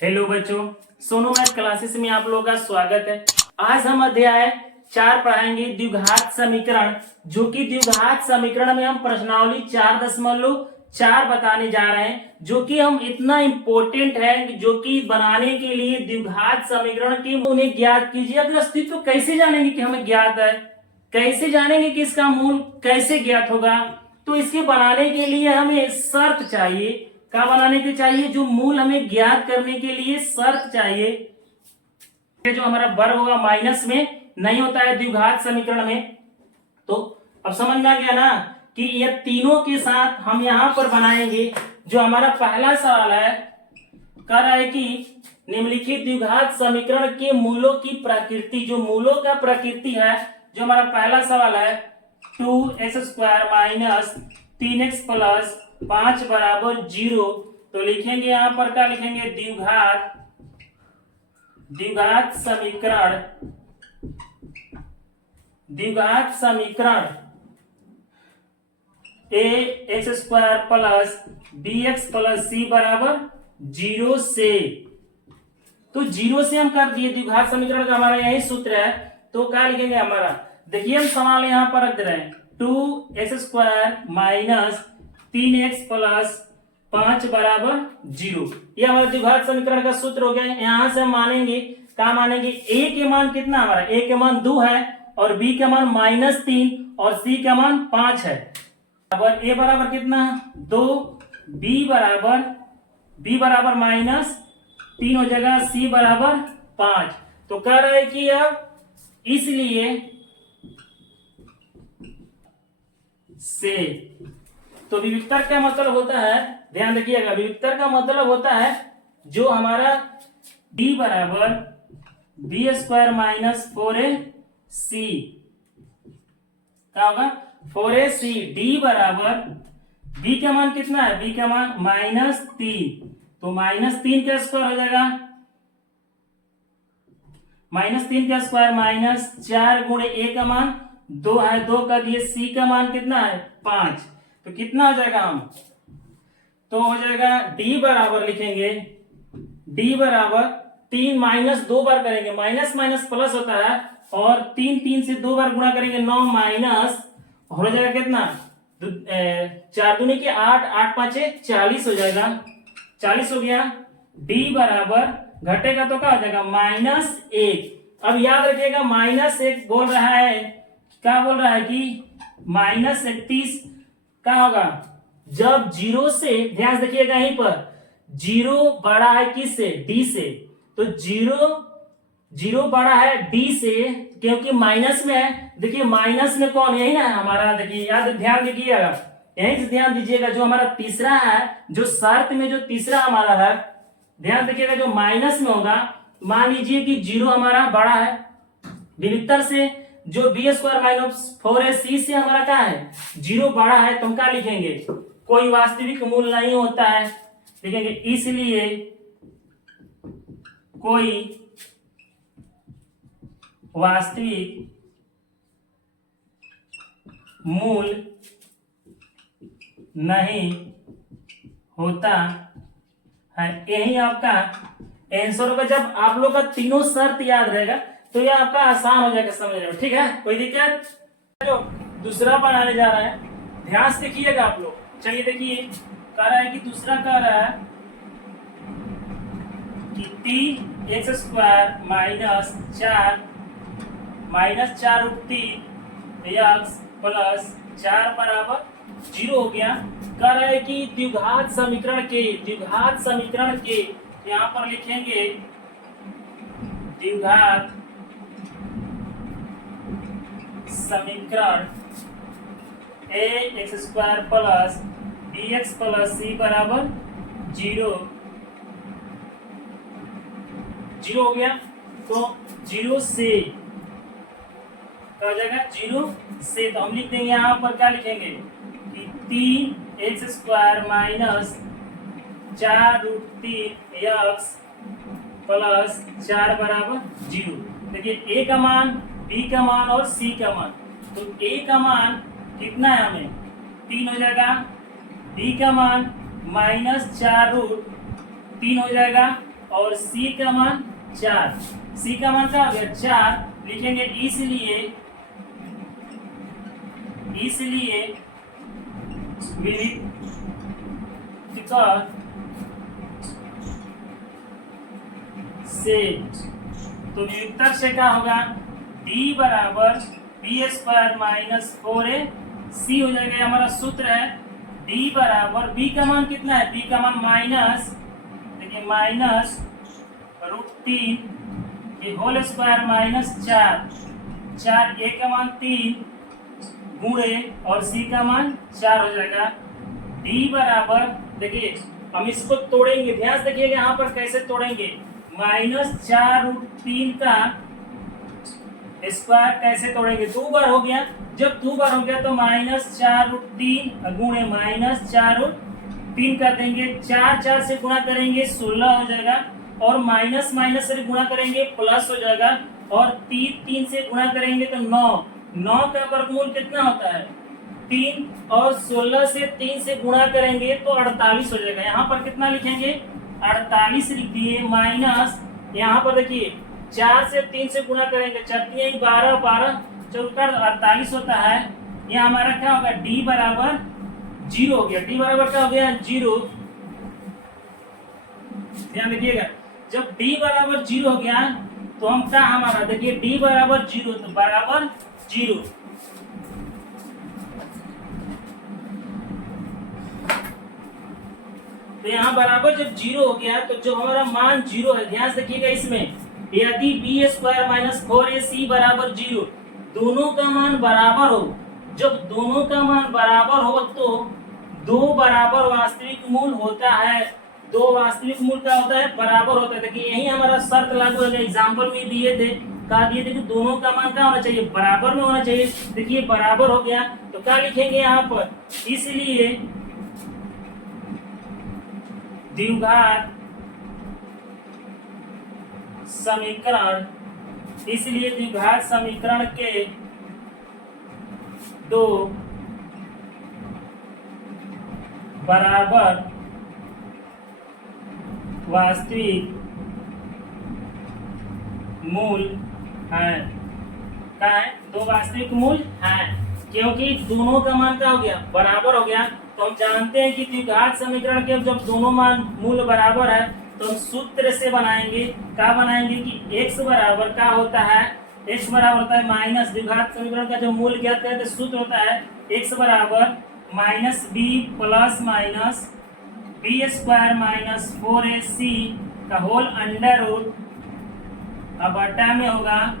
Hello बच्चों, Sonu math classes में आप लोगों का स्वागत है। आज हम अध्याय 4 पढ़ाएंगे द्विघात समीकरण, जो कि द्विघात समीकरण में हम प्रश्नावली 4.4 बताने जा रहे हैं, जो कि हम इतना इम्पोर्टेंट है, जो कि बनाने के लिए द्विघात समीकरण की उन्हें ज्ञात कीजिए। अगर अस्तित्व कैसे जानेंगे कि हमें ज्ञात है, कैसे जानेंगे कि इसका मूल कैसे ज्ञात होगा, तो इसके बनाने के लिए हमें शर्त चाहिए। क्या बनाने के चाहिए? जो मूल हमें ज्ञात करने के लिए शर्त चाहिए। जो हमारा वर्ग होगा माइनस में नहीं होता है द्विघात समीकरण में। तो अब समझ में आ गया ना कि ये तीनों के साथ हम यहां पर बनाएंगे। जो हमारा पहला सवाल है, कह रहा है कि निम्नलिखित द्विघात समीकरण के मूलों की प्रकृति, जो मूलों का प्रकृति है, जो हमारा पहला सवाल है 2x² माइनस 3x प्लस 5 बराबर 0। तो लिखेंगे यहां पर, क्या लिखेंगे? द्विघात समीकरण, द्विघात समीकरण ax² plus bx plus c बराबर 0 से। तो 0 से हम कर दिए द्विघात समीकरण का, हमारा यही सूत्र है। तो क्या लिखेंगे हमारा? देखिए हम सवाल यहां पर रख दे रहे हैं 2x² माइनस 3x प्लस 5 बराबर 0। ये हमारा द्विघात समीकरण का सूत्र हो गया। यहां से हम मानेंगे, क्या मानेंगे? a के मान कितना हमारा? a के मान 2 है और b के मान -3 और c के मान 5 है। अब a बराबर कितना? 2, b बराबर -3 हो जाएगा, c बराबर 5। तो कह रहा है कि अब इसलिए से, तो विविक्तर का मतलब होता है, ध्यान रखिएगा, विविक्तर का मतलब होता है जो हमारा d बराबर b² माइनस 4ac, क्या होगा? 4ac। d बराबर b का मान कितना है? b का मान -3, तो -3 का स्क्वायर हो जाएगा, -3 का स्क्वायर -4 गुणे a का मान 2 है, 2 कर दिए, c का मान कितना है? 5। तो कितना हो जाएगा हम? तो हो जाएगा d बराबर, लिखेंगे d बराबर 3 माइनस 2 बार करेंगे, माइनस माइनस प्लस होता है, और 3 से 2 बार गुणा करेंगे 9 माइनस, हो जाएगा कितना? 4 दूनी के 8, 8 पांचे 40 हो जाएगा, 40 हो गया। d बराबर घटेगा तो क्या हो जाएगा? -1। अब याद रखिएगा -1 बोल रहा है, क्या बोल रहा है कि -31 क्या होगा? जब 0 से, ध्यान देखिएगा यहीं पर, 0 बड़ा है किससे? d से। तो 0 बड़ा है d से, क्योंकि माइनस में है। देखिए माइनस में कौन? यही ना हमारा, देखिए याद, ध्यान दीजिएगा, यहीं से ध्यान दीजिएगा। जो हमारा तीसरा है, जो शर्त में जो तीसरा हमारा है, ध्यान देखिएगा, जो माइनस में होगा, मान लीजिए कि 0 हमारा बड़ा है विविक्तर से, जो b² माइनस 4ac से हमारा क्या है? 0 बड़ा है, तो हम क्या लिखेंगे? कोई वास्तविक मूल नहीं होता है, लिखेंगे इसलिए कोई वास्तविक मूल नहीं होता है। यही आपका आंसर होगा। जब आप लोग का तीनों शर्त याद रहेगा तो यह आपका आसान हो जाएगा समझने में, ठीक है? कोई दिक्कत? जो दूसरा बनाने जा रहा है, ध्यान से देखिएगा आप लोग। चलिए देखिए, कह रहा है कि दूसरा कह रहा है कि 3x² -4√3x प्लस 4 बराबर 0 हो गया। कह रहा है कि द्विघात समीकरण के यहां पर लिखेंगे द्विघात समीकरण ax² plus bx plus c बराबर 0 हो गया। तो 0 से क्या हो जाएगा? 0 से, तो हम लिख देंगे यहां पर, क्या लिखेंगे कि 3x² माइनस 4√3x प्लस 4 बराबर 0। देखिए a का मान, b का मान और c का मान। तो a का मान कितना है? हमें 3 हो जाएगा, b का मान -4√3 हो जाएगा और c का मान 4। c का मान क्या हो गया 4 लिखेंगे, इसलिए विविक्तक से, तो विविक्तक से क्या होगा d बराबर बी स्क्वायर माइनस 4ac हो जाएगा। हमारा सूत्र है d बराबर, b का मान कितना है, b का मान माइनस, देखिए माइनस √3 ये होल स्क्वायर माइनस 4 a का मान 3 गुणे और c का मान 4 हो जाएगा। d बराबर, देखिए हम इसको तोड़ेंगे, ध्यान से देखिएगा यहाँ पर कैसे तोड़ेंगे, -4√3 का स्क्वायर कैसे तोड़ेंगे, 2 बार हो गया, जब 2 बार हो गया तो -4√3 गुणे -4√3 कर देंगे, 4 से गुणा करेंगे 16 हो जाएगा, और माइनस माइनस से गुणा करेंगे प्लस हो जाएगा, और 3 से गुणा करेंगे तो 9 का वर्गमूल कितना होता है 3, और 16 से 3 से गुणा करेंगे तो 48 हो जाएगा। यहाँ पर कितना लिखेंगे 48 लिख दिए, माइनस यहाँ पर देखिए 4 से 3 से गुणा करेंगे, 4 12 12 चौकर 48 होता है। यहाँ हमारा क्या होगा d बराबर 0 हो गया, d बराबर क्या हो गया 0। ध्यान देखिएगा, जब d बराबर 0 हो गया तो हम क्या, हमारा देखिए d बराबर 0 तो बराबर 0, तो यहाँ बराबर जब 0 हो गया तो जो हमारा मान 0 है, ध्यान से देखिएगा इसमें, यदि बी स्क्वायर माइनस 4ac बराबर 0, दोनों का मान बराबर हो, जब दोनों का मान बराबर हो तो दो बराबर वास्तविक मूल होता है, दो वास्तविक मूल क्या होता है बराबर होता है। देखिए यही हमारा शर्त लागू है, एग्जाम्पल में दिए थे, कहा दिए थे कि दोनों का मान क्या होना चाहिए बराबर में होना चाहिए। देखिए बराबर हो गया तो क्या लिखेंगे यहाँ पर, इसलिए द्विघात समीकरण, इसलिए द्विघात समीकरण के दो बराबर वास्तविक मूल हैं, क्या है दो वास्तविक मूल हैं, क्योंकि दोनों का मान क्या हो गया बराबर हो गया। तो हम जानते हैं कि द्विघात समीकरण के जब दोनों मान मूल बराबर है तो हम सूत्र से बनाएंगे, क्या बनाएंगे कि x बराबर क्या होता है, x बराबर होता है माइनस, द्विघात समीकरण का जो मूल ज्ञात है तो सूत्र होता है x बराबर minus b plus minus b square minus 4ac का होल अंडर रूट, अब बटा में होगा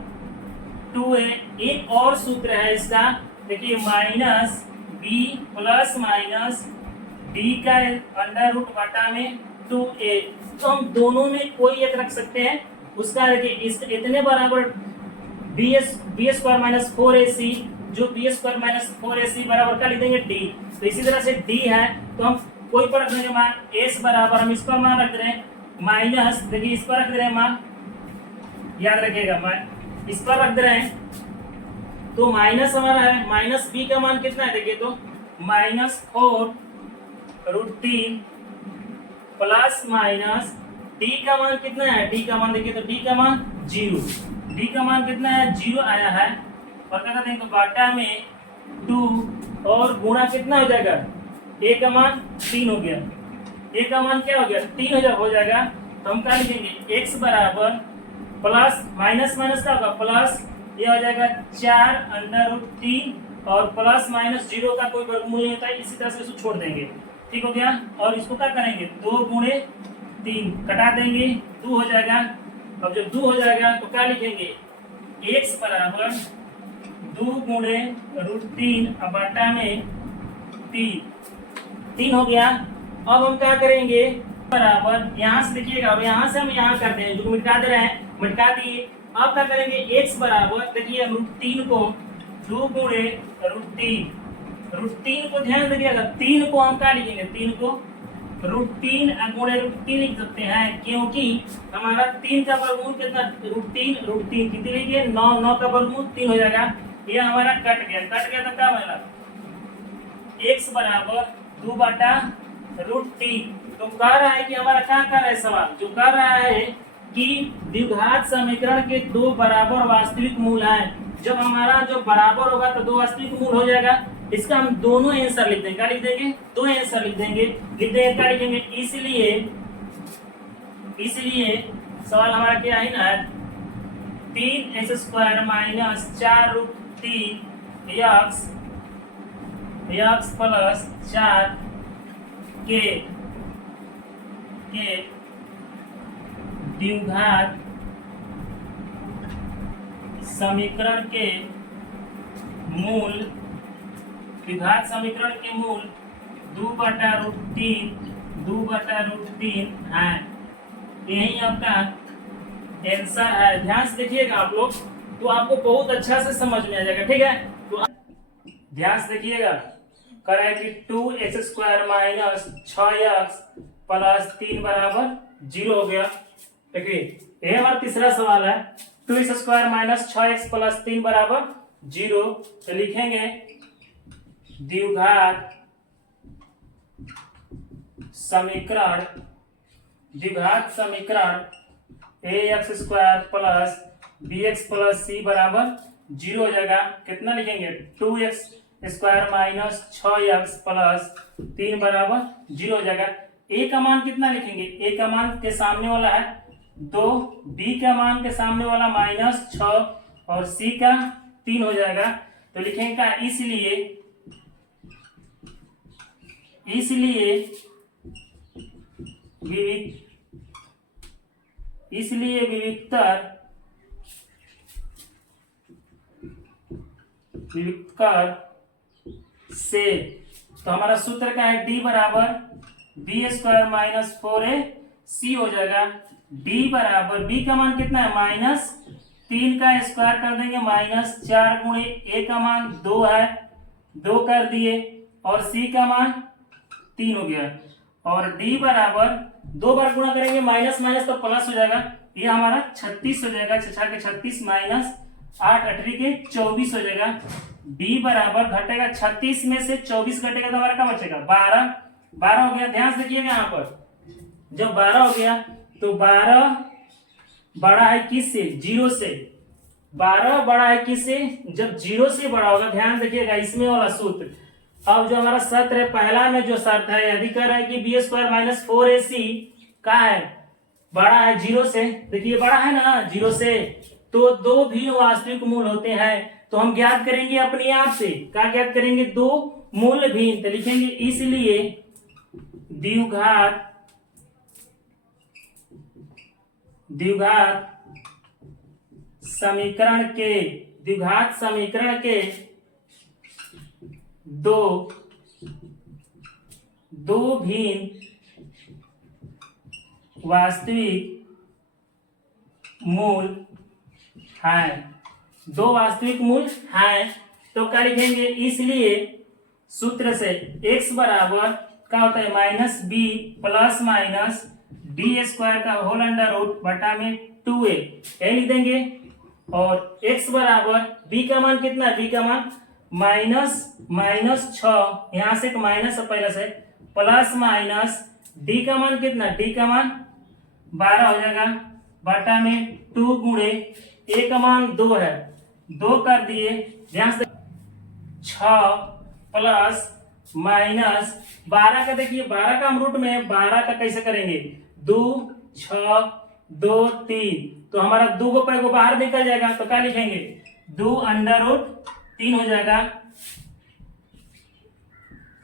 2a। एक और सूत्र है इसका, देखिए minus b plus minus b का अंडर रूट बटा में 2a, तो हम दोनों में कोई एक रख सकते हैं, उसका देखिए इतने बराबर बी स्क्वायर माइनस 4ac, जो बी स्क्वायर माइनस 4ac बराबर का लिख देंगे d, तो इसी तरह से d है तो हम कोई पर रख देंगे मान s बराबर, हम इस पर मान रख दे रहे हैं माइनस, देखिए इस पर रख दे रहे हैं मान, याद रखिएगा मान इस पर रख दे रहे हैं, तो माइनस हमारा है माइनस b का मान कितना है, देखिए तो -4√3 प्लस माइनस d का मान कितना है, d का मान देखिए तो d का मान 0, d का मान कितना है 0 आया है, और क्या कहते हैं तो बाटा में 2 और गुणा कितना हो जाएगा, a का मान 3 हो गया, a का मान क्या हो गया 3 हो जाएगा, तो हम क्या लिखेंगे x बराबर प्लस माइनस माइनस का होगा प्लस, ये हो जाएगा 4√3 और प्लस माइनस 0 का कोई वर्गमूल नहीं होता है, इसी तरह से इसको छोड़ देंगे, ठीक हो गया। और इसको क्या करेंगे 2 गुणे 3 कटा देंगे 2 हो जाएगा, अब जब 2 हो जाएगा तो क्या लिखेंगे x बराबर 2 गुणे √3 बटा में 3 हो गया। अब हम क्या करेंगे बराबर, यहाँ से देखिएगा, अब यहाँ से हम यहाँ करते हैं जो मिटा दे रहे हैं, मिटा दिए। अब क्या करेंगे x बराबर, देखिए √3 को 2 गुणे √3 को ध्यान देखिएगा, 3 को हम क्या लिखेंगे 3 को √3 गुणे √3 लिख सकते हैं, क्योंकि हमारा 3 का वर्गमूल कितना √3 कितने लिखिए 9 का वर्गमूल 3 हो जाएगा, ये हमारा कट गया तो क्या होगा x बराबर 2 बटा √3 तो कह रहा है कि हमारा क्या कर रहा है सवाल, जो कर रहा है कि द्विघात समीकरण के दो बराबर वास्तविक मूल हैं। जब हमारा जो बराबर होगा तो दो वास्तविक मूल हो जाएगा। इसका हम दोनों आंसर लिख देंगे। क्या लिख देंगे? दो आंसर लिख देंगे। क्या लिखेंगे? इसलिए सवाल हमारा क्या है ना, 3x² माइनस 4√3 x प्लस 4 के द्विघात समीकरण के मूल 2/√3 है। यही आपका आंसर है। ध्यान से देखिएगा आप लोग, तो आपको बहुत अच्छा से समझ में आ जाएगा। ठीक है, तो ध्यान से देखिएगा। कर है कि 2x² माइनस 6x प्लस 3 बराबर 0 हो गया। देखिए ये हमारा तीसरा सवाल है। 2x² माइनस 6x प्लस 3 बराबर 0, तो लिखेंगे द्विघात समीकरण ax² plus bx plus c बराबर 0 हो जाएगा। कितना लिखेंगे? 2x² माइनस 6x प्लस 3 बराबर 0 हो जाएगा। a का मान कितना लिखेंगे? a का मान के सामने वाला है 2, b का मान के सामने वाला -6 और c का 3 हो जाएगा। तो लिखेंगे क्या? इसलिए विविक्तर से, तो हमारा सूत्र क्या है? d बराबर b² माइनस 4ac हो जाएगा। d बराबर b का मान कितना है? -3 का स्क्वायर कर देंगे, -4 गुणे a का मान 2 है, 2 कर दिए, और c का मान 3 हो गया। और d बराबर 2 बार गुणा करेंगे, माइनस माइनस तो प्लस हो जाएगा। ये हमारा 36 हो जाएगा। 6 के 36 माइनस 8 8 के 24 हो जाएगा। d बराबर घटेगा 36 में से 24 घटेगा तो हमारा क्या बचेगा? 12 हो गया। ध्यान से देखिएगा यहाँ पर, जब 12 हो गया तो 12 बड़ा है किससे? 0 से। 12 बड़ा है किससे? जब 0 से बड़ा होगा। ध्यान देखिएगा इसमें वाला सूत्र। अब जो हमारा शर्त है, पहला में जो शर्त है, यदि कह रहा है कि b² माइनस 4ac का है, बड़ा है 0 से। देखिए बड़ा है ना 0 से, तो दो भी वास्तविक मूल होते हैं। तो हम ज्ञात करेंगे अपने आप से। क्या ज्ञात करेंगे? दो मूल भिन्न। तो लिखेंगे इसलिए द्विघात समीकरण के दो भिन्न वास्तविक मूल हैं। दो वास्तविक मूल हैं। तो क्या लिखेंगे? इसलिए सूत्र से x बराबर क्या होता है? -b प्लस माइनस d² का होल अंडर रूट बटा में 2a, यही लिख देंगे। और x बराबर b का मान कितना है? b का मान -6, यहां से एक माइनस पहले से, प्लस माइनस d का मान कितना? d का मान 12 हो जाएगा, बटा में 2 गुणे a का मान 2 है, 2 कर दिए। ध्यान से 6 प्लस माइनस 12 का, देखिए 12 का हम रूट में, 12 का कैसे करेंगे? 2 6 2 3, तो हमारा 2 को पैर को बाहर निकल जाएगा। तो क्या लिखेंगे? 2 अंडर रूट 3 हो जाएगा।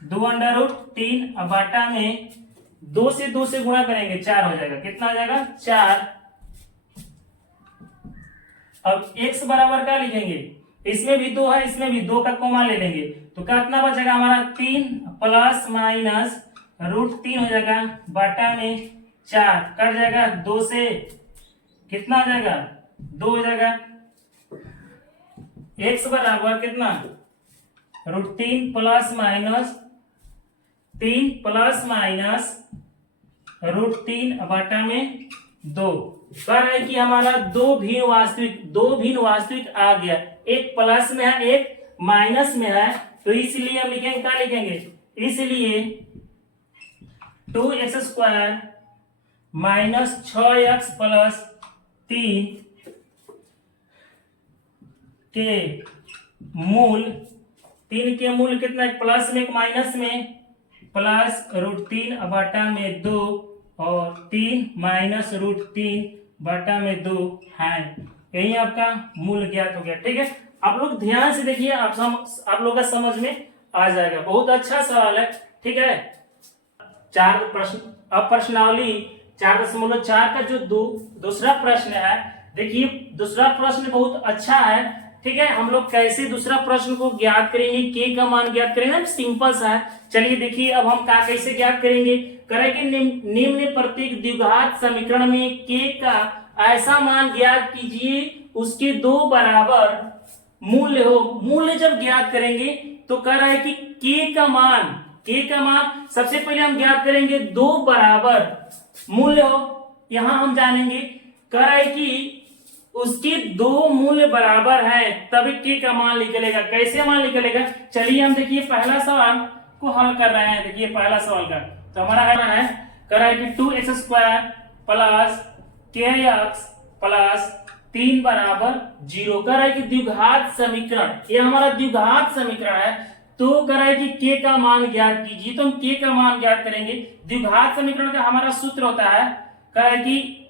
2 अंडर रूट 3 अब बाटा में 2 से गुणा करेंगे, 4 हो जाएगा। कितना हो जाएगा? 4। अब x बराबर क्या लिखेंगे? इसमें भी 2 है, इसमें भी 2 का कोमा ले लेंगे, तो कितना बचेगा हमारा? 3 प्लस माइनस रूट 3 हो जाएगा, बटा में 4 कट जाएगा। 2 से कितना हो जाएगा? 2 हो जाएगा। x बराबर कितना? रूट 3 प्लस माइनस रूट 3 बटा में 2। कह रहा है कि हमारा दो भिन्न वास्तविक आ गया। एक प्लस में है, एक माइनस में है, तो इसलिए हम लिखेंगे, क्या लिखेंगे? इसलिए 2x² माइनस 6x प्लस 3 के मूल, 3 के मूल कितना है, प्लस में माइनस में, प्लस √3 बटा में 2 और 3 माइनस √3 बटा में 2 है। यही आपका मूल ज्ञात हो गया। ठीक है, आप लोग ध्यान से देखिए, आप लोग का समझ में आ जाएगा। बहुत अच्छा सवाल है। ठीक है, 4 प्रश्न। अब प्रश्नावली 4.4 का जो दूसरा प्रश्न है, देखिए दूसरा प्रश्न बहुत अच्छा है। ठीक है, हम लोग कैसे दूसरा प्रश्न को ज्ञात करेंगे, के का मान ज्ञात करेंगे, सिंपल सा है। चलिए देखिए, अब हम का कैसे ज्ञात करेंगे, करेंगे निम्न प्रत्येक द्विघात समीकरण में के का ऐसा मान ज्ञात कीजिए उसके 2 बराबर मूल्य हो। मूल्य जब ज्ञात करेंगे तो कह रहा है कि के का मान सबसे पहले हम ज्ञात करेंगे 2 बराबर मूल्य हो। यहां हम जानेंगे, कह रहा है कि उसके 2 मूल्य बराबर है तब के का मान निकलेगा। कैसे मान निकलेगा, चलिए हम देखिए पहला सवाल को हल कर रहे हैं। देखिए पहला सवाल का तो हमारा है, कह रहा है कि 2x² प्लस kx प्लस 3 बराबर 0। कह रहा है कि द्विघात समीकरण, ये हमारा द्विघात समीकरण है। तो कह रहा है कि के का मान ज्ञात कीजिए, तो हम के का मान ज्ञात करेंगे। द्विघात समीकरण का हमारा सूत्र होता है, कह रहा है कि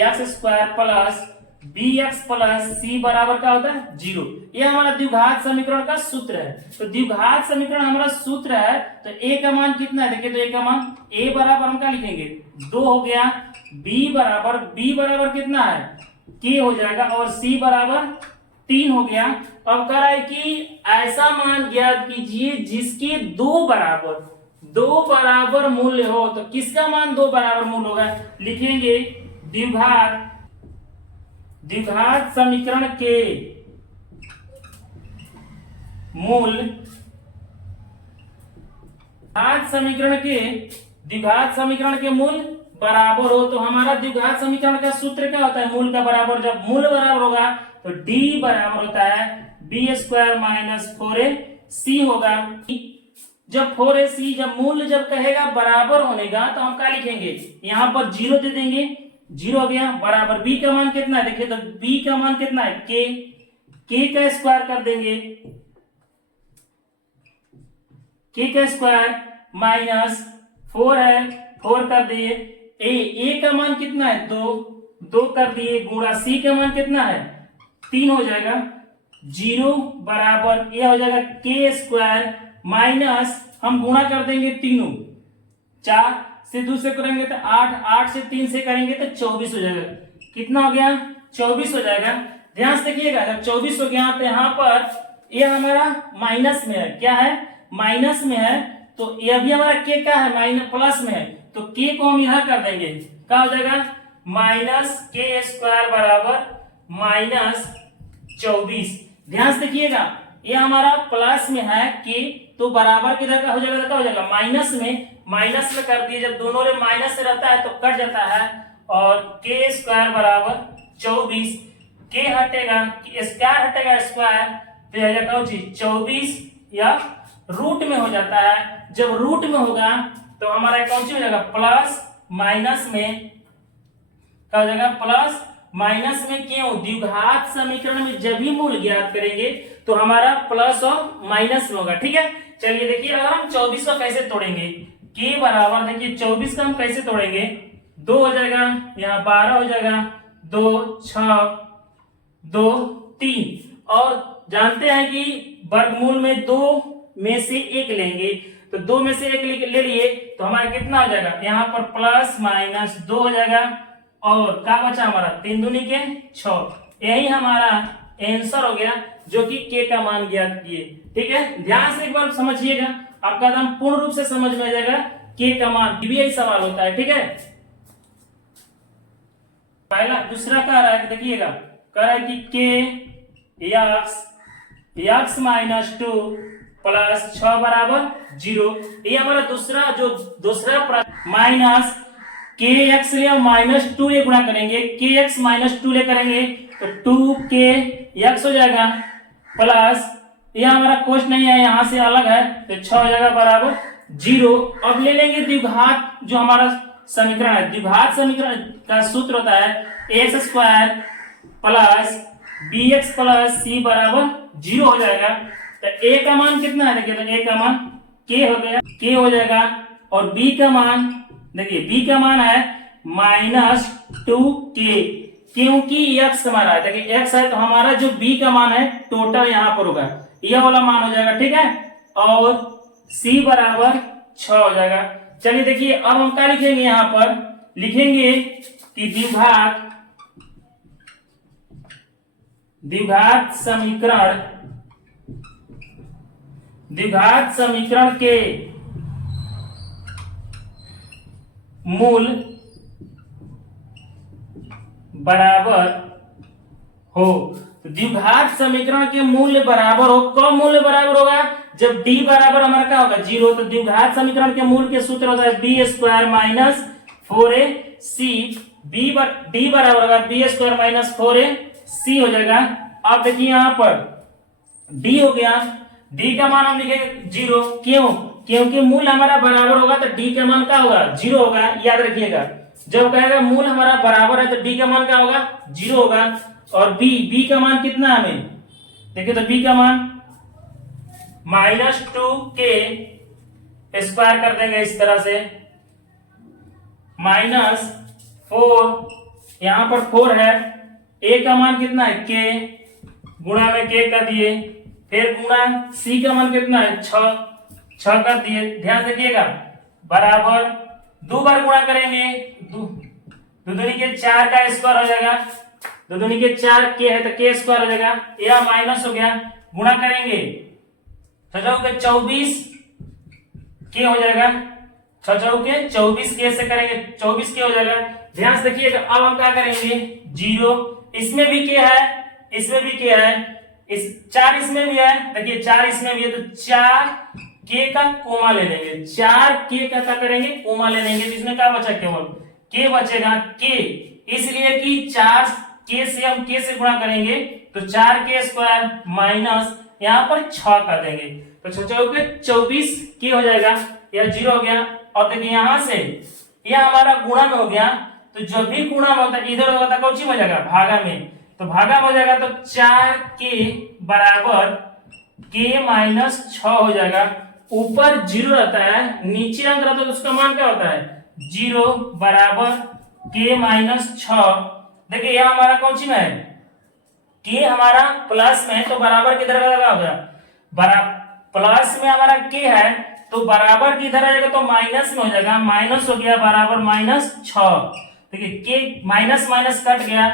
ax² plus bx plus c बराबर क्या होता है 0। ये हमारा द्विघात समीकरण का सूत्र है। तो द्विघात समीकरण हमारा सूत्र है, तो a का मान कितना है, देखिए तो a का मान a बराबर हम क्या लिखेंगे 2 हो गया, b बराबर कितना है k हो जाएगा, और c बराबर 3 हो गया। अब कह रहा है कि ऐसा मान ज्ञात कीजिए जिसके 2 बराबर मूल्य हो। तो किसका मान 2 बराबर मूल्य होगा, लिखेंगे द्विघात समीकरण के मूल, द्विघात समीकरण के मूल बराबर हो। तो हमारा द्विघात समीकरण का सूत्र क्या होता है, मूल का बराबर। जब मूल बराबर होगा तो d बराबर होता है b² माइनस 4ac होगा। जब 4ac जब मूल्य जब कहेगा बराबर होने का तो हम क्या लिखेंगे, यहाँ पर 0 दे देंगे, 0 हो गया, बराबर b का मान कितना है, देखिए तो b का मान कितना है k का स्क्वायर कर देंगे, k का स्क्वायर माइनस 4 है, 4 कर दिए, a का मान कितना है 2 कर दिए, गुणा c का मान कितना है 3 हो जाएगा, 0 बराबर ये हो जाएगा k² माइनस हम गुणा कर देंगे तीनों, 4 से 2 से करेंगे तो 8 से 3 से करेंगे तो 24 हो जाएगा। कितना हो गया 24 हो जाएगा। ध्यान से देखिएगा, जब 24 हो गया तो यहाँ पर ये हमारा माइनस में है, क्या है माइनस में है, तो ये भी हमारा के क्या है माइनस प्लस में है, तो के को हम यहां कर देंगे, क्या हो जाएगा माइनस k² बराबर माइनस 24। ध्यान से देखिएगा, ये हमारा प्लस में है के, तो बराबर किधर का हो जाएगा, क्या हो जाएगा माइनस में कर दिए। जब दोनों में माइनस से रहता है तो कट जाता है, और k² बराबर 24, के हटेगा स्क्वायर हटेगा स्क्वायर, तो यह जाएगा 24 या रूट में हो जाता है। जब रूट में होगा तो हमारा कौन सी हो जाएगा प्लस माइनस में, क्या हो जाएगा प्लस माइनस में। क्यों, द्विघात समीकरण में जब भी मूल ज्ञात करेंगे तो हमारा प्लस और माइनस में होगा। ठीक है, चलिए देखिए अगर हम 24 को कैसे तोड़ेंगे, के बराबर देखिए 24 का हम कैसे तोड़ेंगे, 2 हो जाएगा, यहाँ 12 हो जाएगा, 2 6 2 3, और जानते हैं कि वर्गमूल में 2 में से 1 लेंगे, तो 2 में से 1 ले लिए तो हमारा कितना हो जाएगा, यहाँ पर प्लस माइनस 2 हो जाएगा, और क्या बचा हमारा 3 दूनी के 6। यही हमारा आंसर हो गया जो कि के का मान ज्ञात किए। ठीक है, ध्यान से एक बार समझिएगा, आपका एकदम पूर्ण रूप से समझ में आ जाएगा के का मान, भी यही सवाल होता है। ठीक है, पहला दूसरा कह रहा है, देखिएगा कह रहा है कि के x माइनस 2 प्लस 6 बराबर 0। ये हमारा दूसरा माइनस के एक्स लिया माइनस 2 ये गुणा करेंगे, के एक्स माइनस 2 ले करेंगे तो 2k x हो जाएगा, प्लस यह हमारा कोष्ट नहीं है यहाँ से अलग है तो 6 हो जाएगा बराबर जीरो। अब ले लेंगे द्विघात, जो हमारा समीकरण है, द्विघात समीकरण का सूत्र होता है x square plus b x plus c बराबर जीरो हो जाएगा। तो ए का मान कितना है, देखिए, तो ए का मान के हो गया, के हो जाएगा। और बी का मान, देखिए बी का मान है -2k, क्योंकि एक्स हमारा है, देखिए एक्स है, तो हमारा जो बी का मान है टोटल यहाँ पर होगा, यह वाला मान हो जाएगा, ठीक है। और c बराबर 6 हो जाएगा। चलिए देखिए, अब हम क्या लिखेंगे, यहाँ पर लिखेंगे कि द्विघात समीकरण के मूल बराबर हो। तो द्विघात समीकरण के मूल्य बराबर हो, कब मूल्य बराबर होगा, जब d बराबर हमारा क्या होगा, जीरो। तो द्विघात समीकरण के मूल के सूत्र होता है B square minus 4ac, D बराबर होगा बी स्क्वायर माइनस 4ac हो जाएगा। अब देखिए यहाँ पर d हो गया, d का मान हम लिखेंगे जीरो, क्यों, क्योंकि मूल हमारा बराबर होगा तो d का मान क्या होगा, जीरो होगा, याद रखिएगा। जब कहेगा मूल हमारा बराबर है तो d का मान क्या होगा, जीरो होगा। और b का मान कितना है हमें, देखिए, तो b का मान -2k स्क्वायर कर देंगे इस तरह से, -4, यहां पर 4 है, a का मान कितना है, k, गुणा में k कर दिए, फिर गुणा c का मान कितना है, 6 कर दिए। ध्यान रखिएगा, बराबर 2 बार गुणा करेंगे, दो दूनी के 4 का स्क्वायर हो जाएगा, दो दूनी के 4 k है तो k स्क्वायर हो जाएगा, यह माइनस हो गया, गुणा करेंगे 24 के हो जाएगा, 24 के से करेंगे 24 के हो जाएगा। ध्यान से देखिएगा, अब हम क्या करेंगे, जीरो, इसमें भी के है, इसमें भी के है, इस 4 इसमें भी है, देखिए 4 इसमें भी है, तो 4 के का कोमा ले लेंगे, 4 के का क्या करेंगे, कोमा ले लेंगे, तो इसमें क्या बचा, केवल के बचेगा, के, इसलिए कि 4 के से हम के से गुणा करेंगे तो 4 के स्क्वायर माइनस यहाँ पर 6 कर देंगे, तो 24 के हो जाएगा, यह जीरो हो गया। और देखिए यहां से यह हमारा गुणा में हो गया, तो जब भी गुणा में होता है इधर होगा तो कौन सी हो जाएगा, भागा में, तो भागा में हो जाएगा, तो 4 के बराबर के माइनस 6 हो जाएगा। ऊपर जीरो रहता है, नीचे अंक रहता है, तो उसका मान क्या होता है, जीरो बराबर के माइनस 6। देखिए यह हमारा कौन सी में है, के हमारा प्लस में है, तो बराबर किधर का होगा, प्लस में हमारा के है तो बराबर किधर आ जाएगा, तो माइनस में हो जाएगा, माइनस हो गया, बराबर -6। देखिए के माइनस माइनस कट गया,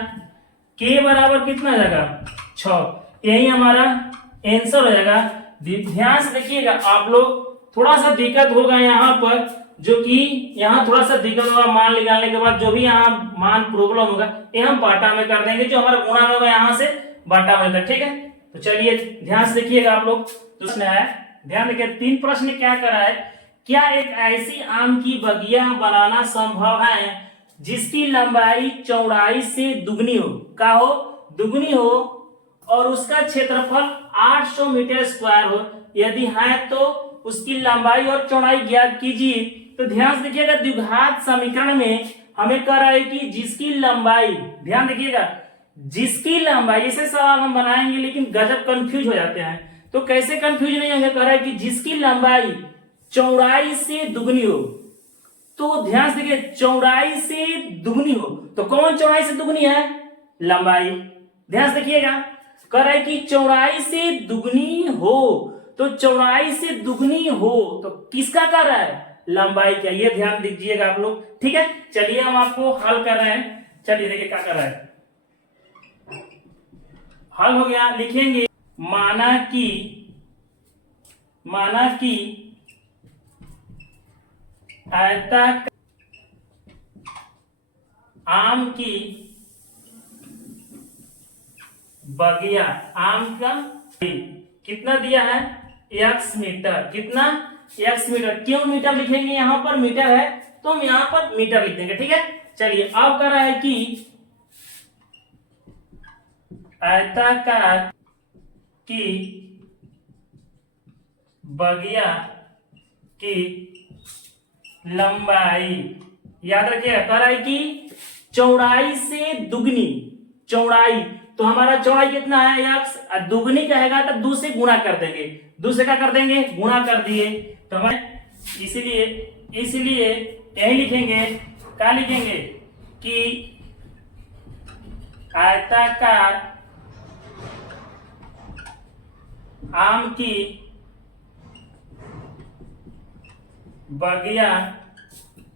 के बराबर कितना हो जाएगा, 6, यही हमारा आंसर हो जाएगा। ध्यान से देखिएगा, आप लोग थोड़ा सा दिक्कत होगा यहाँ पर, जो कि यहाँ थोड़ा सा दिक्कत होगा, मान निकालने के बाद जो भी यहाँ मान प्रॉब्लम होगा ये हम बाटा में कर देंगे, जो हमारा गुणा में होगा यहाँ से बाटा में होगा, ठीक है। तो चलिए ध्यान से देखिएगा आप लोग, प्रश्न है, ध्यान देखिए, 3 प्रश्न क्या करा है, क्या एक ऐसी आम की बगिया बनाना संभव है जिसकी लंबाई चौड़ाई से दुगनी हो, का हो, दुगनी हो, और उसका क्षेत्रफल 800 मीटर स्क्वायर हो, यदि है तो उसकी लंबाई और चौड़ाई ज्ञात कीजिए। तो ध्यान से देखिएगा, द्विघात समीकरण में हमें कह रहा है कि जिसकी लंबाई, ध्यान देखिएगा, जिसकी लंबाई, इसे सवाल हम बनाएंगे लेकिन गजब कंफ्यूज हो जाते हैं, तो कैसे कंफ्यूज नहीं होंगे, कह रहा है कि जिसकी लंबाई चौड़ाई से दुगनी हो, तो ध्यान से देखिए, चौड़ाई से दुगनी हो, तो कौन चौड़ाई से दुगनी है, लंबाई। ध्यान से देखिएगा, कह रहा है कि चौड़ाई से दुगनी हो, तो चौड़ाई से दुगनी हो तो किसका कह रहा है, लंबाई का, ये ध्यान दीजिएगा आप लोग, ठीक है। चलिए हम आपको हल कर रहे हैं, चलिए देखिए क्या कर रहा है, हल हो गया, लिखेंगे, माना कि आयताकार आम की बगिया, आम का कितना दिया है, x मीटर, कितना, x मीटर, क्यों मीटर लिखेंगे, यहां पर मीटर है तो हम यहां पर मीटर लिख देंगे, ठीक है। चलिए अब कह रहा है कि आयताकार की बगिया की लंबाई, याद रखिएगा, कह रहा है कि चौड़ाई से दुगनी चौड़ाई, तो हमारा चौड़ाई कितना है x, दुगनी कहेगा तो 2 से गुणा कर देंगे, 2 से क्या कर देंगे, गुणा कर दिए, तो हमें इसलिए यही लिखेंगे, क्या लिखेंगे कि आयताकार आम की बगिया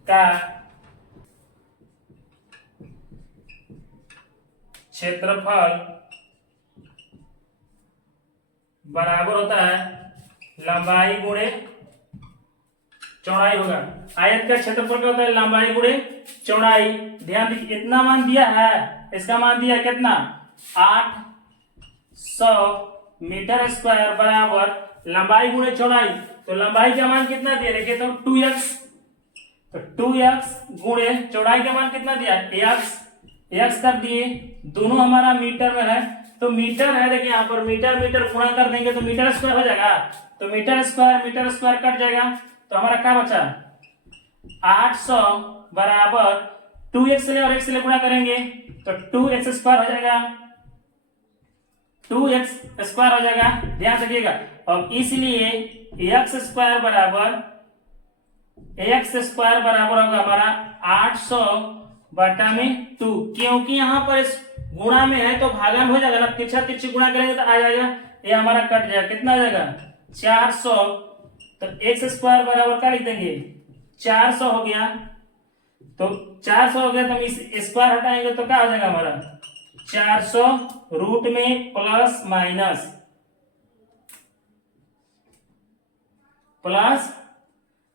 का क्षेत्रफल बराबर होता है लंबाई गुणे चौड़ाई होगा। आयत का क्षेत्रफल क्या होता है, लंबाई गुणे चौड़ाई। ध्यान दीजिए, इतना मान दिया है, इसका मान दिया कितना, 800 मीटर स्क्वायर बराबर लंबाई गुणे चौड़ाई। तो लंबाई का मान कितना दिया, देखिए तो 2x, तो 2x गुणे चौड़ाई का मान कितना दिया, x कर दिए, दोनों हमारा मीटर में है, तो मीटर है, देखिए यहाँ पर मीटर मीटर गुणा कर देंगे तो मीटर स्क्वायर हो जाएगा, तो मीटर स्क्वायर कट जाएगा, तो हमारा क्या बचा, 800 बराबर 2x से और x से गुणा करेंगे तो 2x स्क्वायर हो जाएगा, 2x स्क्वायर हो जाएगा, ध्यान रखिएगा। और इसलिए x स्क्वायर बराबर होगा हमारा 800 बटा में 2, क्योंकि यहाँ पर इस गुणा में है तो भागा में हो जाएगा ना, तिरछा तिरछी गुणा करेंगे तो आ जाएगा, ये हमारा कट जाएगा, कितना आ जाएगा 400, तो x स्क्वायर बराबर क्या लिख देंगे 400 हो गया, तो 400 हो गया, तो हम इस स्क्वायर हटाएंगे तो क्या हो जाएगा हमारा 400 रूट में प्लस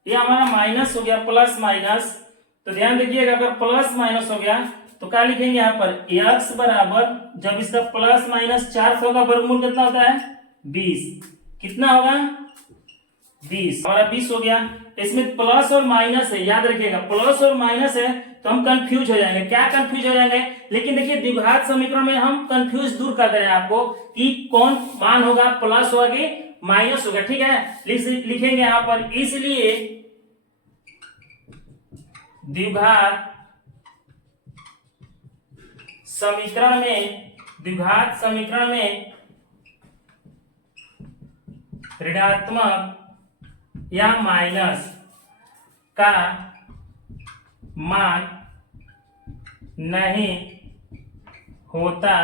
ये हमारा माइनस हो गया, प्लस माइनस, तो ध्यान देखिएगा अगर प्लस माइनस हो गया तो क्या लिखेंगे यहाँ पर x बराबर, जब इसका प्लस माइनस 400 का वर्गमूल कितना होता है 20, कितना होगा 20, हमारा 20 हो गया। इसमें प्लस और माइनस है, याद रखिएगा प्लस और माइनस है तो हम कंफ्यूज हो जाएंगे, क्या कंफ्यूज हो जाएंगे, लेकिन देखिए द्विघात समीकरण में हम कंफ्यूज दूर कर दे रहे हैं आपको कि कौन मान होगा, प्लस होगा कि माइनस होगा, ठीक है। लिखेंगे यहाँ पर, इसलिए द्विघात समीकरण में ऋणात्मक या माइनस का मान नहीं होता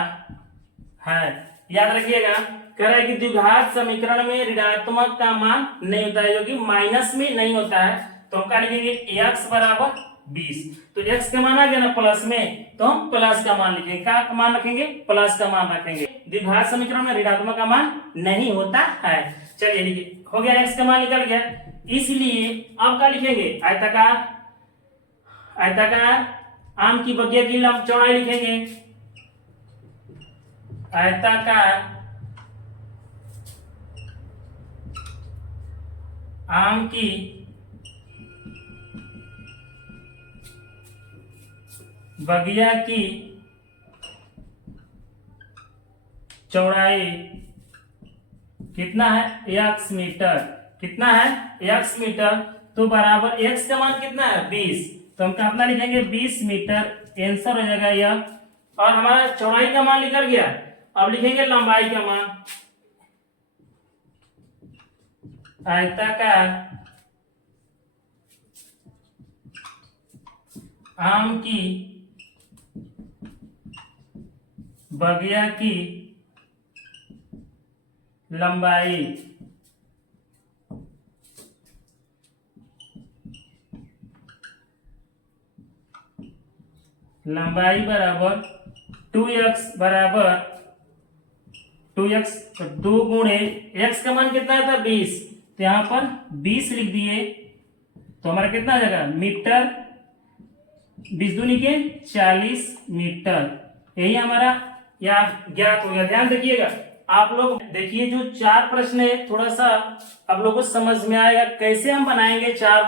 है, याद रखिएगा, कह रहा है कि द्विघात समीकरण में ऋणात्मक का मान नहीं होता है, जो कि माइनस में नहीं होता है, तो हम क्या लिखेंगे x बराबर 20, तो x का मान आ गया ना प्लस में, तो हम प्लस का मान लिखेंगे, क्या मान रखेंगे, प्लस का मान रखेंगे। द्विघात समीकरण में ऋणात्मक का मान नहीं होता है, चलिए लिखिए, हो गया x का मान निकल गया, इसलिए अब क्या लिखेंगे, आयताकार आम की बगिया की चौड़ाई लिखेंगे, आयताकार आम की बगिया की चौड़ाई कितना है x मीटर, कितना है x मीटर, तो बराबर x का मान कितना है 20, तो हम कितना लिखेंगे 20 मीटर, आंसर हो जाएगा यह, और हमारा चौड़ाई का मान निकल गया। अब लिखेंगे लंबाई का मान, आयताकार आम की बगिया की लंबाई बराबर 2x बराबर 2x, तो 2 गुणे x का मान कितना था 20, तो यहाँ पर 20 लिख दिए, तो हमारा कितना आ जाएगा मीटर, 20 दूनी के 40 मीटर, यही हमारा या ज्ञात हो गया। ध्यान देखिएगा आप लोग, देखिए जो 4 प्रश्न है थोड़ा सा आप लोगों को समझ में आएगा कैसे हम बनाएंगे चार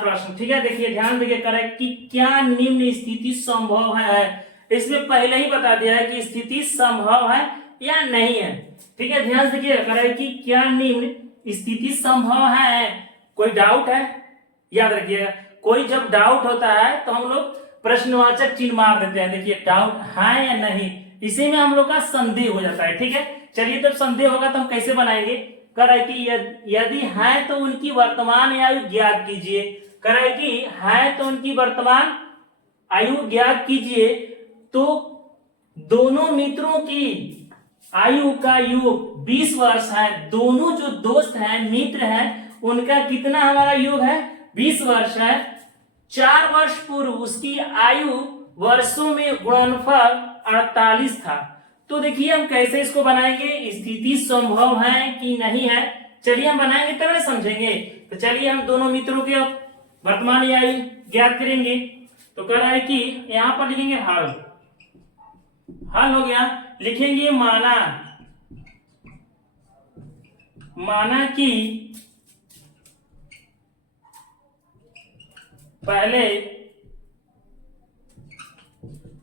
प्रश्न, ठीक है। देखिए ध्यान देखिए, करें कि क्या निम्न स्थिति संभव है, इसमें पहले ही बता दिया है कि स्थिति संभव है या नहीं है, ठीक है। ध्यान देखिए, करें कि क्या निम्न स्थिति संभव है, कोई डाउट है? याद रखिएगा, कोई जब डाउट होता है तो हम लोग प्रश्नवाचक चिन्ह मार देते हैं। देखिए डाउट है या नहीं, इसी में हम लोग का संदेह हो जाता है। ठीक है, चलिए तब संदेह होगा तो हम कैसे बनाएंगे। कर है कि यदि है तो उनकी वर्तमान आयु ज्ञात कीजिए। कर है कि है तो उनकी वर्तमान आयु ज्ञात कीजिए। तो दोनों मित्रों की आयु का योग 20 वर्ष है। दोनों जो दोस्त हैं, मित्र हैं, उनका कितना हमारा योग है? 20 वर्ष है। 4 वर्ष पूर्व उसकी आयु वर्षों में गुणनफल 48 था। तो देखिए हम कैसे इसको बनाएंगे, स्थिति संभव है कि नहीं है, चलिए हम बनाएंगे तब ना समझेंगे। तो चलिए हम दोनों मित्रों के वर्तमान आयु ज्ञात करेंगे। तो कह रहा है कि यहां पर लिखेंगे हल। हल हो गया, लिखेंगे माना कि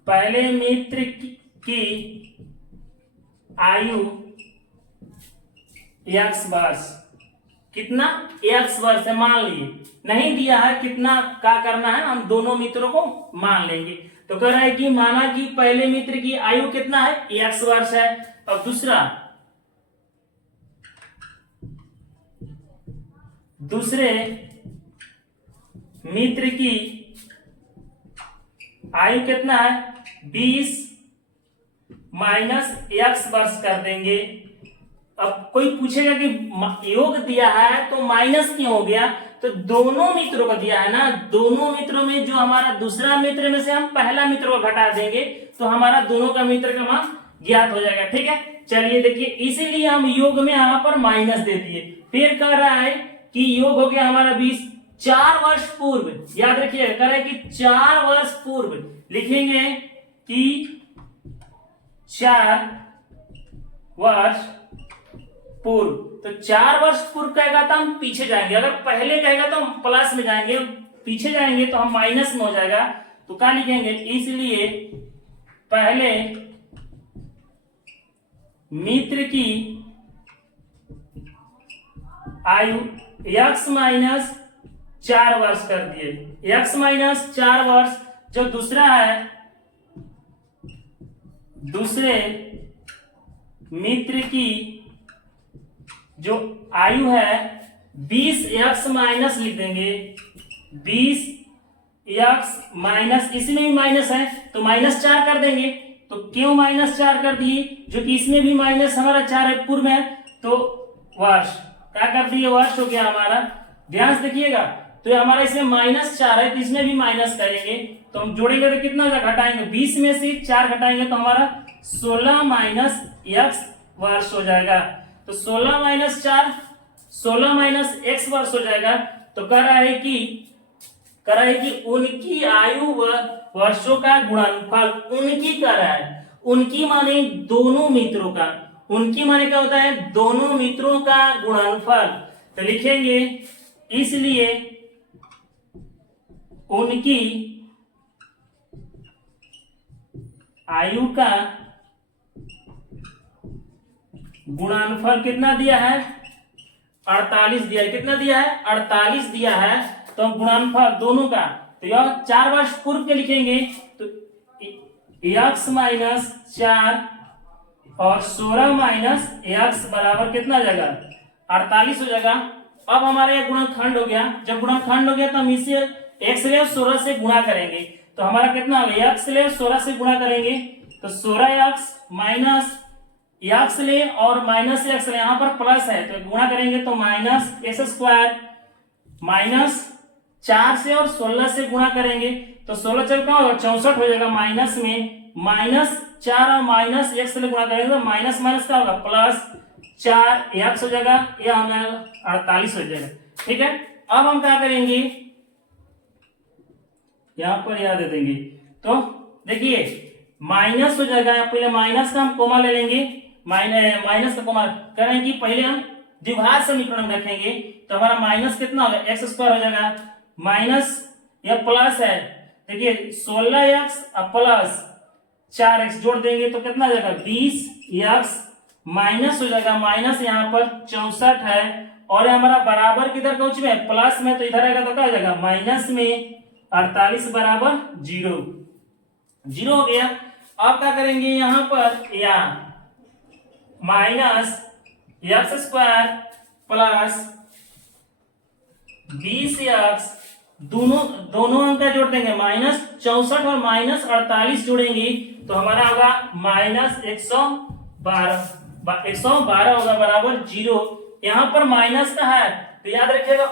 पहले मित्र की आयु x वर्ष, कितना? x वर्ष है, मान लिए। नहीं दिया है कितना क्या करना है, हम दोनों मित्रों को मान लेंगे। तो कह रहा है कि माना कि पहले मित्र की आयु कितना है? x वर्ष है। और दूसरे मित्र की आयु कितना है? 20 माइनस x वर्ष कर देंगे। अब कोई पूछेगा कि योग दिया है तो माइनस क्यों हो गया? तो दोनों मित्रों को दिया है ना, दोनों मित्रों में जो हमारा दूसरा मित्र में से हम पहला मित्र को घटा देंगे तो हमारा दोनों का मित्र का मान ज्ञात हो जाएगा। ठीक है, चलिए देखिए, इसीलिए हम योग में यहाँ पर माइनस दे दिए। फिर कह रहा है कि योग हो गया हमारा 20। 4 वर्ष पूर्व, याद रखिए, कह रहा है कि 4 वर्ष पूर्व, लिखेंगे कि 4 वर्ष पूर्व। तो 4 वर्ष पूर्व कहेगा तो हम पीछे जाएंगे, अगर पहले कहेगा तो हम प्लस में जाएंगे, पीछे जाएंगे तो हम माइनस में हो जाएगा। तो क्या लिखेंगे? इसलिए पहले मित्र की आयु x माइनस 4 वर्ष कर दिए। x माइनस 4 वर्ष। जो दूसरा है, दूसरे मित्र की जो आयु है 20x माइनस लिख देंगे। 20x माइनस, इसमें भी माइनस है तो माइनस 4 कर देंगे। तो क्यों माइनस 4 कर दिए? जो कि इसमें भी माइनस हमारा 4 है पूर्व में, तो वर्ष क्या कर दिए? वर्ष हो गया हमारा। ध्यान से देखिएगा, तो हमारा इसमें माइनस 4 है तो इसमें भी माइनस करेंगे। तो हम जोड़ेंगे तो कितना घटाएंगे? 20 में से 4 घटाएंगे तो हमारा 16 माइनस x वर्ष हो जाएगा। तो 16 माइनस 4, 16 माइनस x वर्ष हो जाएगा। तो कह रहा है कि उनकी आयु व वर्षों का गुणनफल, उनकी कह रहा है, उनकी माने दोनों मित्रों का, उनकी माने क्या होता है? दोनों मित्रों का गुणनफल। तो लिखेंगे इसलिए उनकी आयु का गुणनफल कितना दिया है? 48 दिया है। कितना दिया है? 48 दिया है। तो हम गुणनफल दोनों का, तो यह 4 वर्ष पूर्व के लिखेंगे। तो x माइनस 4 और 16 माइनस x बराबर कितना हो जाएगा? 48 हो जाएगा। अब हमारे यहाँ गुणनखंड हो गया। जब गुणनखंड हो गया तो हम इसे x ले 16 से गुणा करेंगे। तो हमारा कितना हो गया? x ले 16 से गुणा करेंगे तो 16x माइनस x ले और माइनस x ले, यहाँ पर प्लस है तो गुणा करेंगे तो माइनस x स्क्वायर, माइनस 4 से और 16 से गुणा करेंगे तो 16 चल का होगा 64 हो जाएगा। माइनस में माइनस 4 और माइनस x से गुणा करेंगे तो माइनस माइनस क्या होगा? प्लस 4x हो जाएगा, यह हमारा 48 हो जाएगा। ठीक है, अब हम क्या करेंगे? यहां पर याद दे देंगे। तो देखिए माइनस हो जाएगा, पहले माइनस का हम कोमा ले लेंगे, माइनस का कोमा करें कि पहले हम द्विघात समीकरण में रखेंगे। तो हमारा माइनस कितना होगा? एक्स स्क्वायर हो जाएगा, माइनस या प्लस है, देखिए 16x प्लस 4x जोड़ देंगे तो कितना हो जाएगा? 20x माइनस हो जाएगा, माइनस यहाँ पर 64 है और ये हमारा बराबर किधर पहुंच में, प्लस में, तो इधर आएगा तो क्या हो जाएगा माइनस में 48 बराबर 0, 0 हो गया। अब क्या करेंगे यहाँ पर, या minus x square plus 20x, दोनों दोनों अंक का जोड़ देंगे, माइनस 64 और माइनस 48 जोड़ेंगे तो हमारा होगा माइनस 112 होगा बराबर 0। यहाँ पर माइनस का है तो याद रखिएगा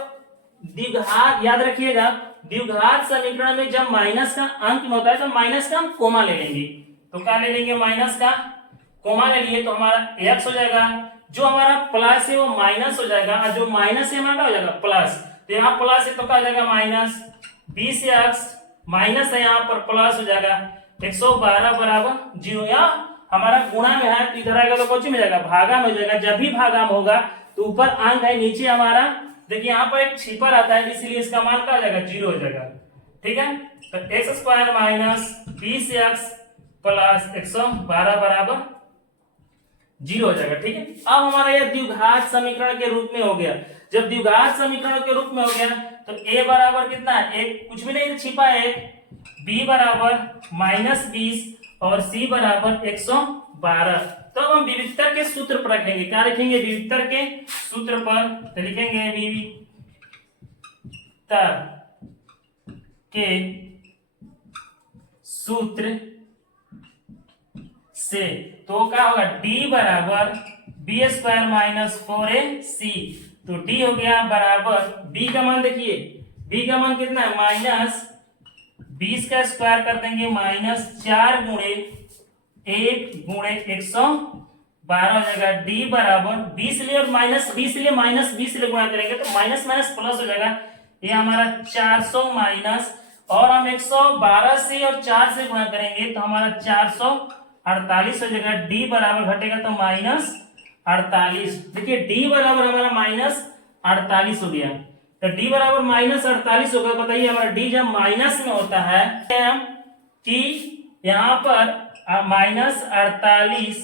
द्विघात, याद रखिएगा द्विघात समीकरण में जब माइनस का अंक में होता है तो माइनस का हम कोमा ले लेंगे, तो क्या ले लेंगे, माइनस का कोमा ले लिए तो हमारा x हो जाएगा, जो हमारा प्लस है वो माइनस हो जाएगा, और जो माइनस है हमारा हो जाएगा प्लस, तो यहाँ प्लस है तो क्या हो जाएगा माइनस 20x, माइनस है यहाँ पर प्लस हो जाएगा 112 बराबर 0। यहाँ हमारा गुणा में है तो इधर आएगा तो कौन में जाएगा, भागा में हो जाएगा। जब भी भागा में होगा तो ऊपर अंक है, नीचे हमारा देखिए यहाँ पर एक छिपा रहता है, इसलिए इसका मान क्या हो जाएगा, 0 हो जाएगा। ठीक है, तो x square minus 20x plus 112 बराबर 0 हो जाएगा। ठीक है, अब हमारा यह द्विघात समीकरण के रूप में हो गया। जब द्विघात समीकरण के रूप में हो गया तो a बराबर कितना है, एक कुछ भी नहीं छिपा है, b बराबर -20 और c बराबर 112। तो अब हम विविधतर के सूत्र पर रखेंगे, क्या रखेंगे, विविधतर के सूत्र पर, तो लिखेंगे विविधतर के सूत्र से, तो क्या होगा, d बराबर बी स्क्वायर माइनस 4ac, तो d हो गया बराबर b का मान देखिए, b का मान कितना है, माइनस 20 का स्क्वायर कर देंगे माइनस 4 गुणे 1 गुणे 112 हो जाएगा, d बराबर 20 लिए और माइनस 20 लिए, माइनस 20 लिए गुणा करेंगे तो माइनस माइनस प्लस हो जाएगा, ये हमारा 400 माइनस, और हम 112 से और 4 से गुणा करेंगे तो हमारा 448 हो जाएगा, d बराबर घटेगा तो माइनस 48। देखिए d बराबर हमारा माइनस 48 हो गया, तो d बराबर माइनस 48 होगा। बताइए हमारा d जब माइनस में होता है कि यहाँ पर माइनस 48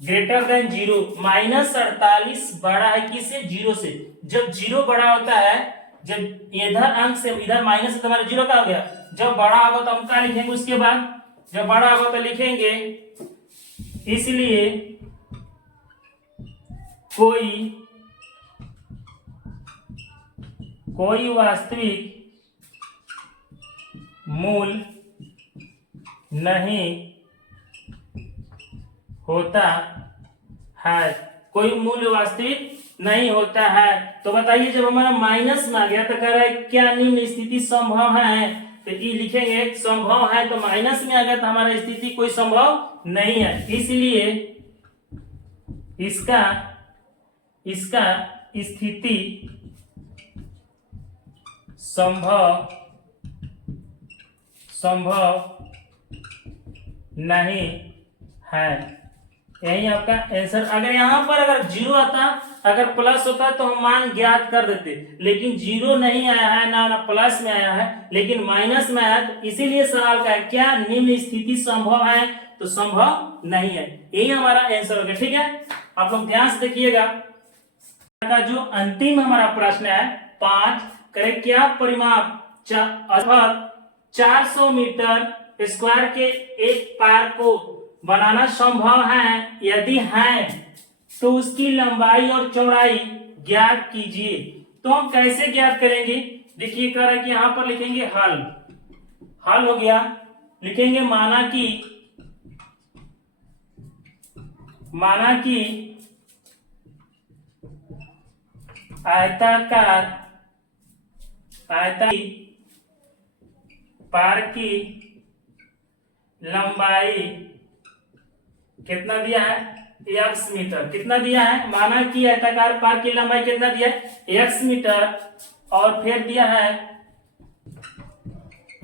ग्रेटर देन 0, माइनस 48 बड़ा है किससे, 0 से। जब 0 बड़ा होता है, जब इधर अंक से इधर माइनस है तो हमारा 0 का हो गया, जब बड़ा होगा तो हम क्या लिखेंगे उसके बाद, जब बड़ा होगा तो लिखेंगे, इसलिए कोई वास्तविक मूल नहीं होता है, कोई मूल्य वास्तविक नहीं होता है। तो बताइए जब हमारा माइनस में आ गया तो कह रहा है क्या निम्न स्थिति संभव है, तो ये लिखेंगे संभव है, तो माइनस में आ गया तो हमारा स्थिति कोई संभव नहीं है, इसलिए इसका स्थिति संभव नहीं है। यही आपका आंसर। अगर यहाँ पर अगर 0 आता, अगर प्लस होता तो हम मान ज्ञात कर देते, लेकिन 0 नहीं आया है, ना प्लस में आया है, लेकिन माइनस में आया, तो इसीलिए सवाल का है क्या निम्न स्थिति संभव है, तो संभव नहीं है। यही हमारा आंसर हो गया। ठीक है, आप लोग ध्यान से देखिएगा का जो अंतिम हमारा प्रश्न है 5, करे क्या परिमाप 400 मीटर स्क्वायर के एक पार्क को बनाना संभव है, यदि है तो उसकी लंबाई और चौड़ाई ज्ञात कीजिए। तो हम कैसे ज्ञात करेंगे, देखिए कह रहा है कि यहां पर लिखेंगे हल हो गया, लिखेंगे माना कि आयताकार पार्क की लंबाई कितना दिया है, x मीटर। कितना दिया है, माना कि आयताकार पार्क की लंबाई कितना दिया है, x मीटर, और फिर दिया है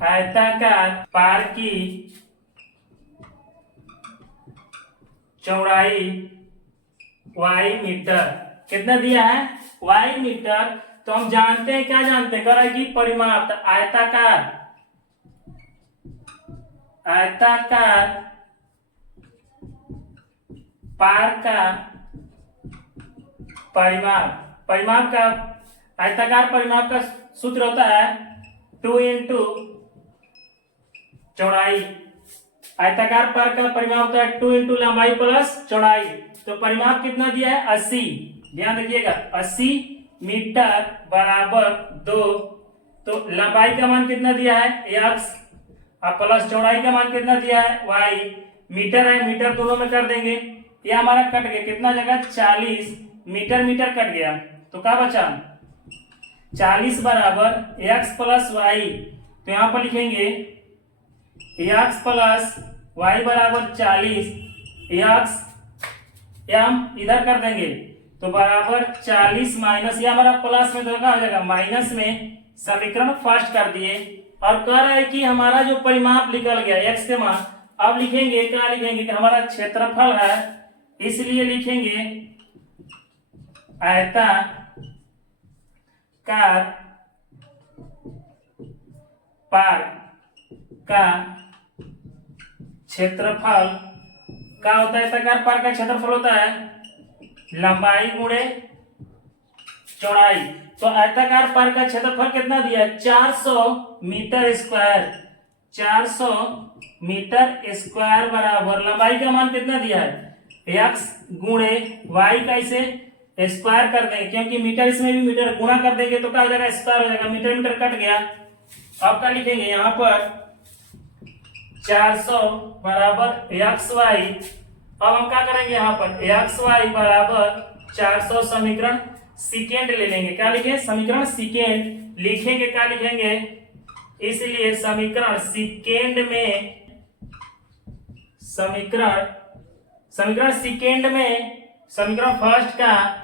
आयताकार पार्क की चौड़ाई y मीटर। कितना दिया है, y मीटर। तो हम जानते हैं, क्या जानते हैं, कह रहा है कि परिमाप आयताकार पार्क का परिमाप परिमाप का आयताकार परिमाप का सूत्र होता है 2 इंटू चौड़ाई। आयताकार पर का परिमाप होता है 2 इंटू लंबाई प्लस चौड़ाई। तो परिमाप कितना दिया है 80। ध्यान रखिएगा 80 मीटर बराबर 2। तो लंबाई का मान कितना दिया है x और प्लस चौड़ाई का मान कितना दिया है y। मीटर है, मीटर दोनों में कर देंगे। ये हमारा कट गया कितना जगह 40 मीटर, मीटर कट गया तो क्या बचा 40 बराबर x प्लस y। तो यहाँ पर लिखेंगे x प्लस y बराबर 40। x हम इधर कर देंगे तो बराबर 40 माइनस, ये हमारा प्लस में तो क्या हो जाएगा माइनस में। समीकरण फर्स्ट कर दिए और कह रहा है कि हमारा जो परिमाप निकल गया x के मान, अब लिखेंगे क्या लिखेंगे कि हमारा क्षेत्रफल है, इसलिए लिखेंगे आयताकार पार का क्षेत्रफल क्या होता है। आयताकार पार का क्षेत्रफल होता है लंबाई गुणे चौड़ाई। तो आयताकार पार का क्षेत्रफल कितना दिया है 400 मीटर स्क्वायर। 400 मीटर स्क्वायर बराबर लंबाई का मान कितना दिया है x गुणे y का इसे स्क्वायर कर देंगे, क्योंकि मीटर इसमें भी मीटर गुणा कर देंगे तो क्या हो जाएगा स्क्वायर हो जाएगा। मीटर मीटर कट गया। अब क्या लिखेंगे यहाँ पर 400 बराबर xy। अब हम क्या करेंगे यहाँ पर xy बराबर 400 समीकरण सेकेंड ले लेंगे। क्या लिखेंगे समीकरण सेकेंड लिखेंगे। क्या लिखेंगे इसलिए समीकरण सेकेंड में समीकरण सेकेंड में समीकरण फर्स्ट का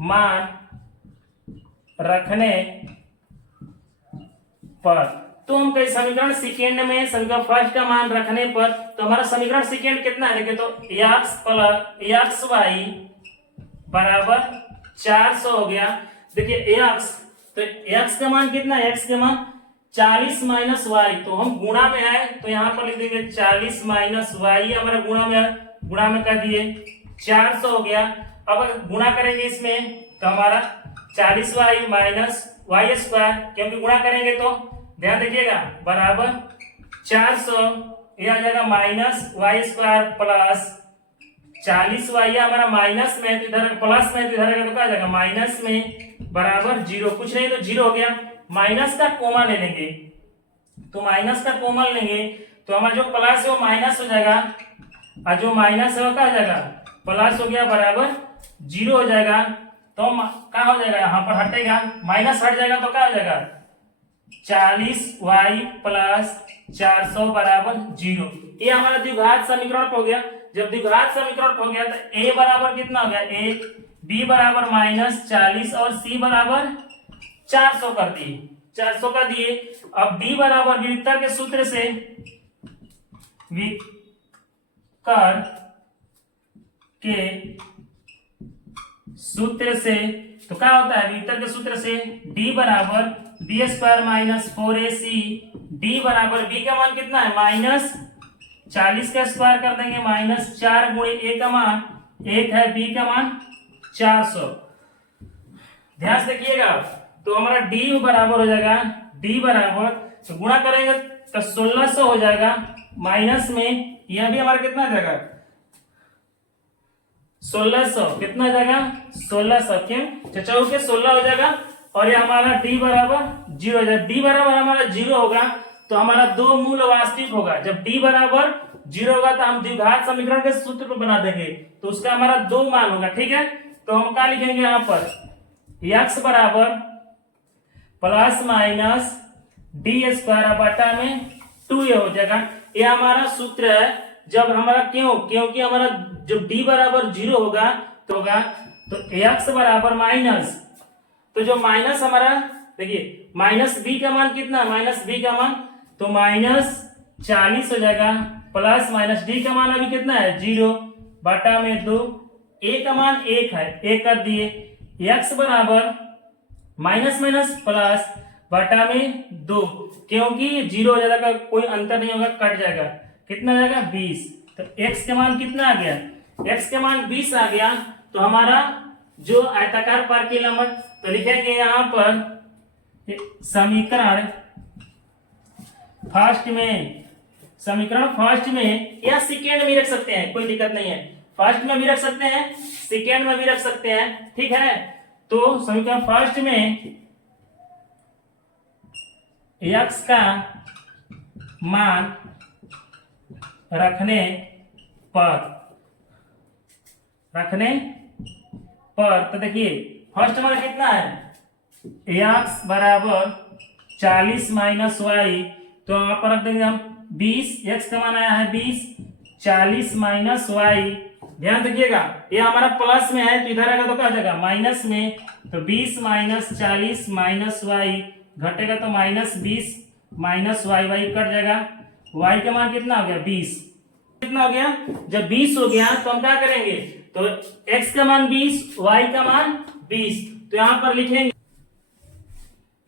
मान रखने पर, तो हम कहीं समीकरण सेकेंड में समीकरण फर्स्ट का मान रखने पर, तो हमारा समीकरण सेकेंड कितना है देखिए तो x प्लस y बराबर 400 हो गया। देखिए x, तो x का मान कितना है, x का मान 40 माइनस वाई, तो हम गुणा में आए तो यहाँ पर लिख देंगे 40 माइनस वाई हमारा गुणा में है, गुणा में कर दिए 400 हो गया। अब अगर गुणा करेंगे इसमें तो हमारा 40y माइनस वाई स्क्वायर, क्योंकि गुणा करेंगे तो ध्यान देखिएगा बराबर 400, यह आ जाएगा minus Y square plus 40y हमारा माइनस में, तो इधर प्लस में, तो इधर तो क्या आ जाएगा माइनस में बराबर 0। कुछ नहीं तो 0 हो गया। माइनस का कॉमन ले लेंगे, तो माइनस का कॉमन लेंगे तो हमारा जो प्लस है वो माइनस हो जाएगा और जो माइनस है वो क्या हो जाएगा प्लस हो गया बराबर 0 हो जाएगा। तो क्या हो जाएगा यहाँ पर हटेगा, माइनस हट जाएगा तो क्या हो जाएगा 40y प्लस 400 बराबर 0। ये हमारा द्विघात समीकरण हो गया। जब द्विघात समीकरण हो गया तो a बराबर कितना हो गया 1, b बराबर माइनस 40 और c बराबर 400 कर दिए, 400 कर दिए। अब d बराबर विविधता के सूत्र से विकर के सूत्र से तो क्या होता है विकर के सूत्र से d बराबर b square minus 4ac, d बराबर b का मान कितना है माइनस 40 का स्क्वायर कर देंगे माइनस 4 गुणे a का मान 1 है, b का मान 400। ध्यान से देखिएगा तो हमारा d बराबर हो जाएगा d बराबर, तो गुणा करेंगे तो 1600 हो जाएगा माइनस में, यह भी हमारा कितना जाएगा 1600, कितना जाएगा 1600, क्यों चचाऊ के 16 हो जाएगा और ये हमारा d बराबर 0 हो जाएगा। d बराबर हमारा 0 होगा तो हमारा दो मूल वास्तविक होगा। जब d बराबर 0 होगा तो हम द्विघात समीकरण के सूत्र को बना देंगे तो उसका हमारा दो मान होगा। ठीक है, तो हम क्या लिखेंगे यहाँ पर x बराबर प्लस माइनस डी स्क्वायर बटा में 2 ये हो जाएगा। ये हमारा सूत्र है। जब हमारा क्योंकि हमारा जब d बराबर 0 होगा तो x बराबर माइनस, तो जो माइनस हमारा देखिए माइनस b का मान कितना है माइनस b का मान तो माइनस 40 हो जाएगा प्लस माइनस d का मान अभी कितना है 0 बटा में 2, a का मान 1 है 1 कर दिए, x बराबर माइनस माइनस प्लस बटा में 2, क्योंकि 0 हो जाएगा कोई अंतर नहीं होगा कट जाएगा, कितना आ जाएगा 20। तो x का मान कितना आ गया x का मान 20 आ गया। तो हमारा जो आयताकार पार्क की लंबाई, तो लिखेंगे यहाँ पर समीकरण फर्स्ट में या सेकेंड में रख सकते हैं, कोई दिक्कत नहीं है। फर्स्ट में भी रख सकते हैं, सेकेंड में भी रख सकते हैं, ठीक है। तो समीकरण फर्स्ट में x का मान रखने पर तो देखिए फर्स्ट मान कितना है, x बराबर 40 माइनस वाई, तो यहाँ पर रख देंगे हम 20, x का मान आया है 20, 40 माइनस वाई। ध्यान रखिएगा ये हमारा प्लस में है तो इधर आएगा तो क्या हो जाएगा माइनस में, तो 20 माइनस 40 माइनस वाई, घटेगा तो minus 20 minus y, y cut जाएगा, वाई का मान कितना हो गया 20। कितना हो गया, जब 20 हो गया तो हम क्या करेंगे, तो x का मान 20, y का मान 20, तो यहां पर लिख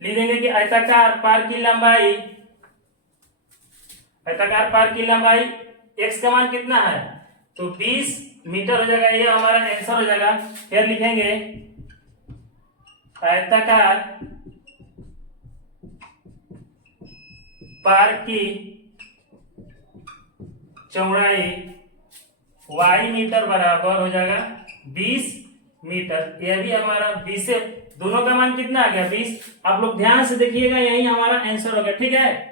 देंगे कि आयताकार पार्क की लंबाई x का मान कितना है, तो 20 मीटर हो जाएगा, ये हमारा आंसर हो जाएगा। फिर लिखेंगे आयताकार पार्क की चौड़ाई y मीटर बराबर हो जाएगा 20 मीटर। यह भी हमारा 20 से दोनों का मान कितना आ गया 20। आप लोग ध्यान से देखिएगा, यही हमारा आंसर हो गया, ठीक है।